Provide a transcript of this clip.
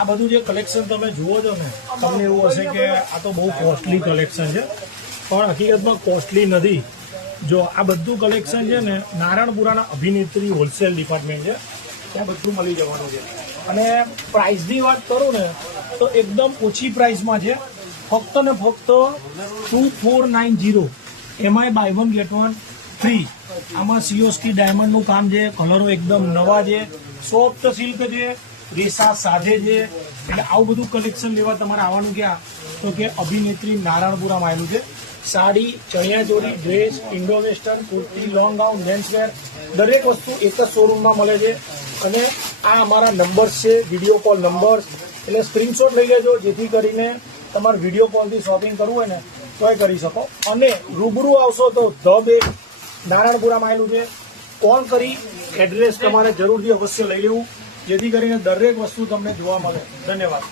આ બધું જે કલેક્શન તમે જુઓ છો ને, તમને એવું હશે કે આ તો બહુ કોસ્ટલી કલેક્શન છે, પણ હકીકતમાં કોસ્ટલી નથી. જો આ બધું કલેક્શન છે ને નારાયણપુરાના અભિનેત્રી હોલસેલ ડિપાર્ટમેન્ટ છે, ત્યાં બધું મળી જવાનું છે. અને પ્રાઇસની વાત કરું ને તો એકદમ ઓછી પ્રાઇસમાં છે, ફક્ત ને ફક્ત 2490. એમાંય બાય 1 get 1 ફ્રી. આમાં સીઓસ્કી ડાયમંડનું કામ છે, કલરો એકદમ નવા છે, સોફ્ટ સિલ્ક છે, રેસા સાધે છે. એટલે આવું બધું કલેક્શન લેવા તમારે આવવાનું ક્યાં તો કે અભિનેત્રી નારાયણપુરામાં આવેલું છે. Sari, chaniya choli, dress, Indo western, kurti, long gown, gentswear દરેક વસ્તુ એક જ શોરૂમમાં મળે છે. અને આ અમારા નંબર્સ છે, વિડીયો કોલ નંબર્સ, એટલે સ્ક્રીનશોટ લઈ લેજો, જેથી કરીને તમારે વિડીયો કોલથી શોપિંગ કરવું હોય ને તોય કરી શકો. અને રૂબરૂ આવશો તો ધ બે નારાયણપુરામાં આવેલું છે. કોલ કરી એડ્રેસ તમારે જરૂરથી અવશ્ય લઈ લેવું, જેથી કરીને દરેક વસ્તુ તમને જોવા મળે. ધન્યવાદ.